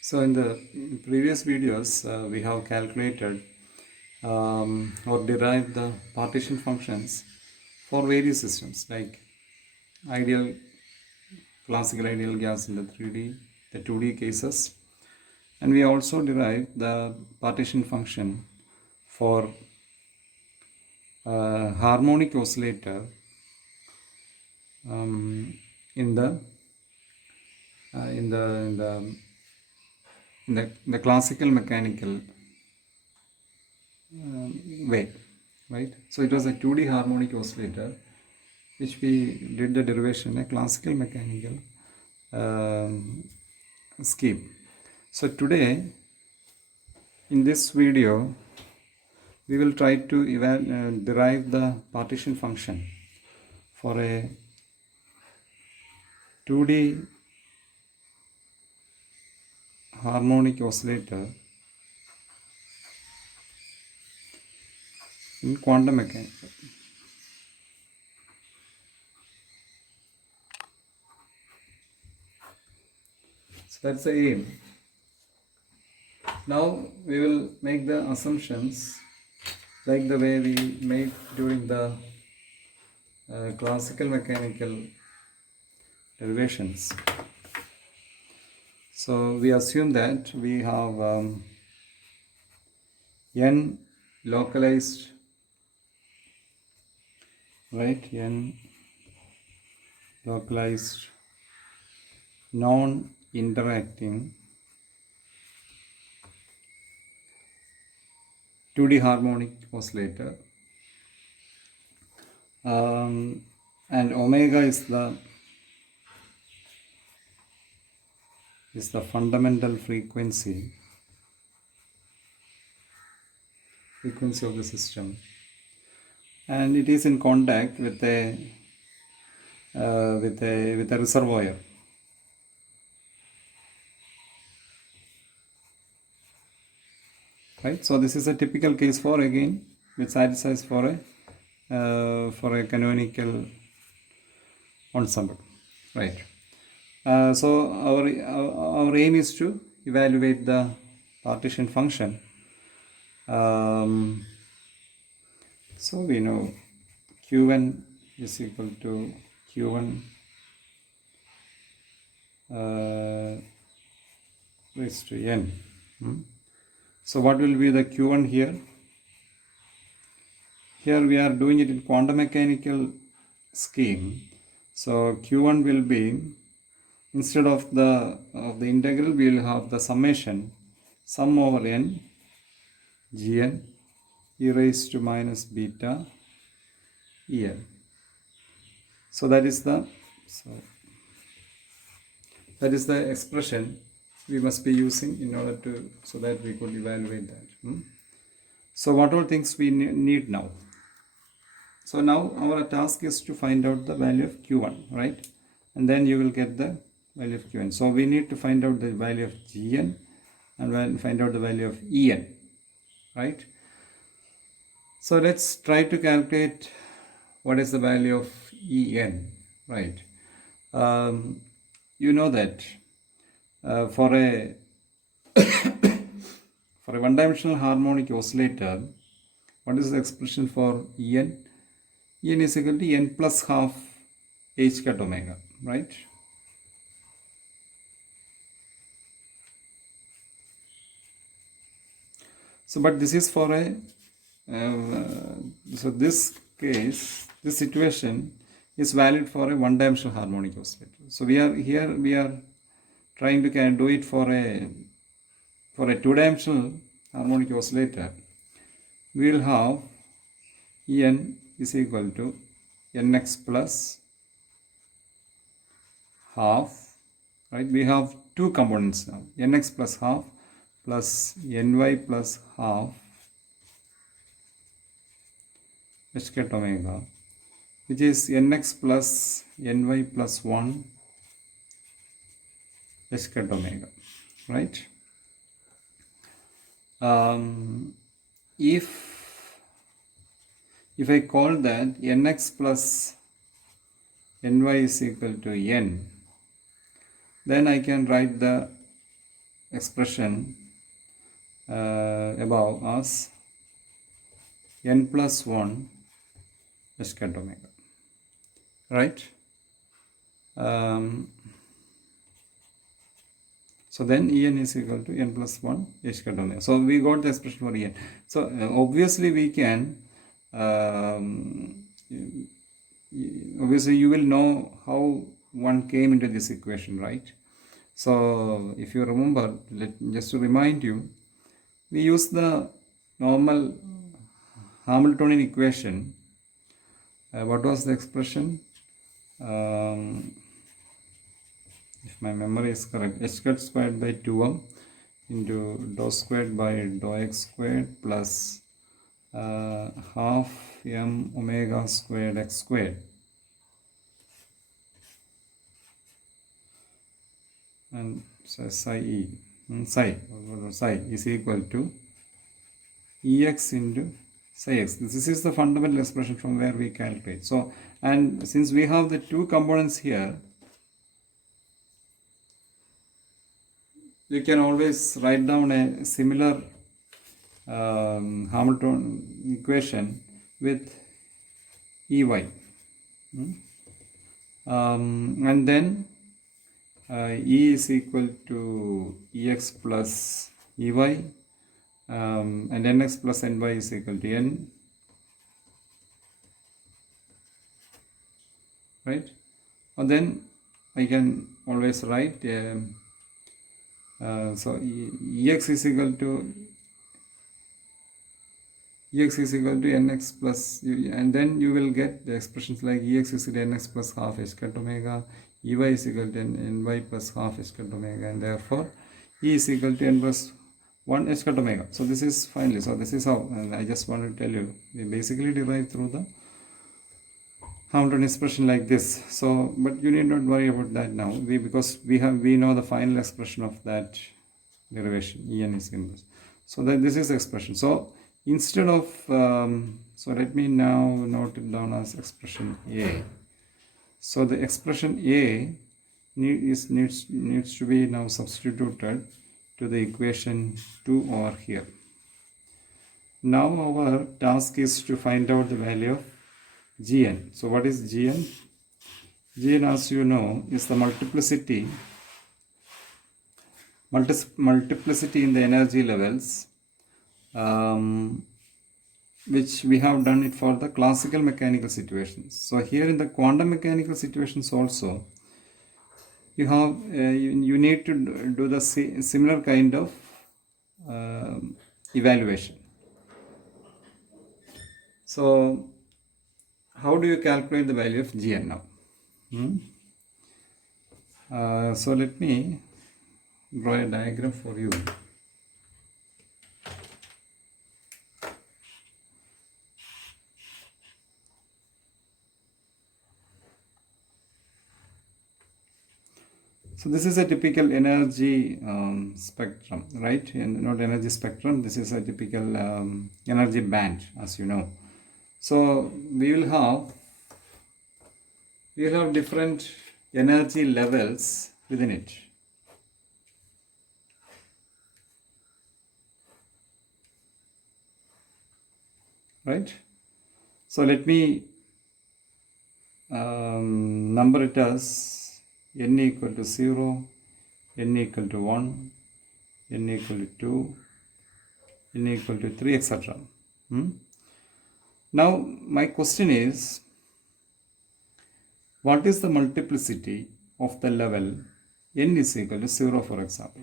So in the previous videos, we have calculated or derived the partition functions for various systems like ideal, classical ideal gas in the 3D, the 2D cases, and we also derived the partition function for harmonic oscillator in the classical mechanical way, right? So it was a 2D harmonic oscillator which we did the derivation in a classical mechanical scheme. So today in this video we will try to derive the partition function for a 2D harmonic oscillator in quantum mechanics. So that's the aim. Now we will make the assumptions like the way we made during the classical mechanical derivations. So we assume that we have n localized, right, n localized non-interacting 2D harmonic oscillator, and omega is the fundamental frequency of the system, and it is in contact with a reservoir. Right, so this is a typical case for, again, which satisfies for a canonical ensemble, right? So our aim is to evaluate the partition function. So we know Q1 is equal to Q1 raised to n. So what will be the Q1 here? Here we are doing it in quantum mechanical scheme. So Q1 will be, instead of the integral, we will have the summation, sum over n gn e raised to minus beta en. So that is the expression we must be using in order to, so that we could evaluate that. So what all things we need now? So now our task is to find out the value of Q1, right? And then you will get the value of Qn. So we need to find out the value of Gn and find out the value of En, right? So let's try to calculate what is the value of En, right? You know that for a one-dimensional harmonic oscillator, what is the expression for En? En is equal to n plus half h cut omega, right? So, but this is for a so this case, this situation is valid for a one-dimensional harmonic oscillator. So we are trying to do it for a two-dimensional harmonic oscillator. We will have En is equal to nx plus half, right? We have two components now, nx plus half plus ny plus half h cut omega, which is nx plus ny plus 1 h cut omega, right? If I call that nx plus ny is equal to n, then I can write the expression above as n plus 1 h cat omega, right? So then En is equal to n plus 1 h cat omega. So we got the expression for En. So obviously we can, obviously you will know how one came into this equation, right? So if you remember, just to remind you, we use the normal Hamiltonian equation. What was the expression? If my memory is correct, h cat squared by 2m into dou squared by dou x squared plus half m omega squared x squared. And so psi is equal to Ex into psi x. This is the fundamental expression from where we calculate. So, and since we have the two components here, you can always write down a similar Hamiltonian equation with Ey. And then E is equal to Ex plus Ey, and Nx plus Ny is equal to N, right? And then I can always write so Ex is equal to Nx plus, and then you will get the expressions like Ex is equal to Nx plus half h cat omega, Ey is equal to Ny plus half h cat omega, and therefore E is equal to N plus 1 h cat omega. So this is finally, so this is how, and I just want to tell you, we basically derive through the Hamiltonian expression like this. So, but you need not worry about that now, because we know the final expression of that derivation, En is inverse. So that this is the expression. So instead of, so let me now note it down as expression A. So the expression A needs to be now substituted to the equation 2 over here. Now our task is to find out the value of Gn. So what is Gn? Gn, as you know, is the multiplicity in the energy levels, which we have done it for the classical mechanical situations. So here in the quantum mechanical situations also, you have you need to do the similar kind of evaluation. So how do you calculate the value of Gn now? So let me draw a diagram for you. So this is a typical energy spectrum, right? And not energy spectrum, this is a typical energy band, as you know. So we will have different energy levels within it. Right? So let me number it as n equal to 0, n equal to 1, n equal to 2, n equal to 3, etc. Now my question is, what is the multiplicity of the level n is equal to 0, for example?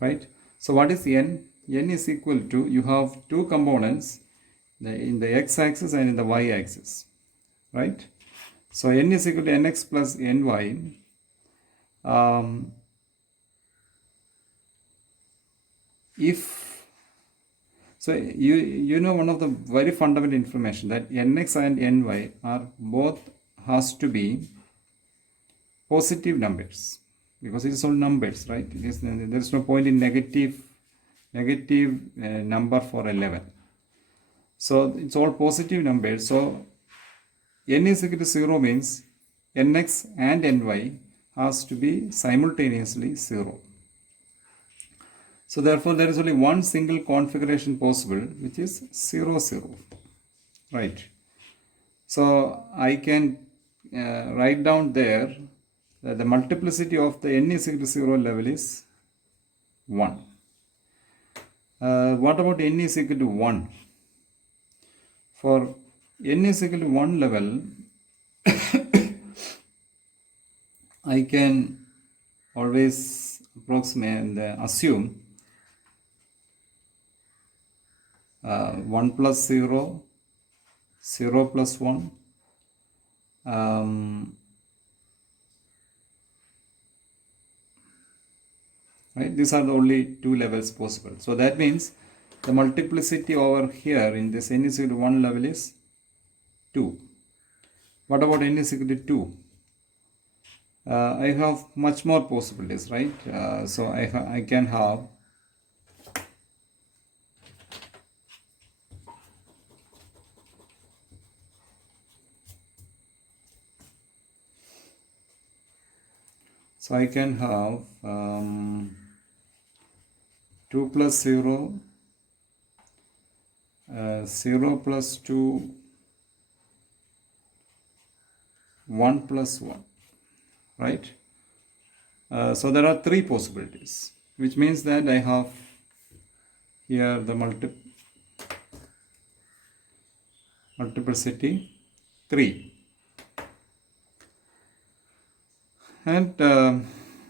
Right? So what is n? N is equal to, you have two components in the x-axis and in the y-axis, right? So n is equal to nx plus ny. So you know one of the very fundamental information that nx and ny are both has to be positive numbers, because it is all numbers, right? There is no point in negative number for a level. So it's all positive numbers. So n is equal to 0 means nx and ny has to be simultaneously 0. So therefore there is only one single configuration possible, which is 0, 0. Right. So I can write down there that the multiplicity of the n is equal to 0 level is 1. What about n is equal to 1? For n is equal to 1 level, I can always approximate and assume 1 plus 0, 0 plus 1, right? These are the only two levels possible. So that means the multiplicity over here in this n is equal to 1 level is 2. What about n is equal to 2? I have much more possibilities, right? So I can have So I can have 2 plus 0, 0 plus 2, 1 plus 1, right? So there are three possibilities, which means that I have here the multiplicity 3. And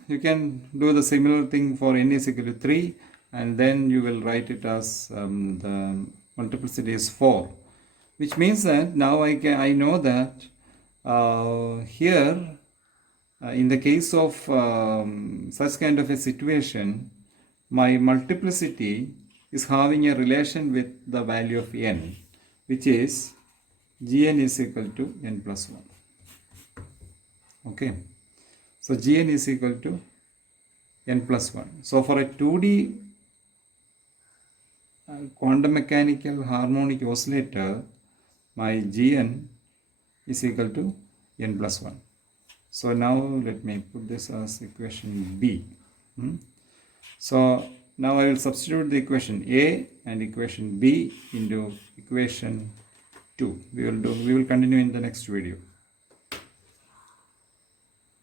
you can do the similar thing for n is equal to 3, and then you will write it as the multiplicity is 4, which means that now I know that here in the case of such kind of a situation, my multiplicity is having a relation with the value of n, which is gn is equal to n plus 1. Okay. So Gn is equal to n plus 1. So for a 2D quantum mechanical harmonic oscillator, my Gn is equal to n plus 1. So now let me put this as equation B. So now I will substitute the equation A and equation B into equation 2. We will continue in the next video.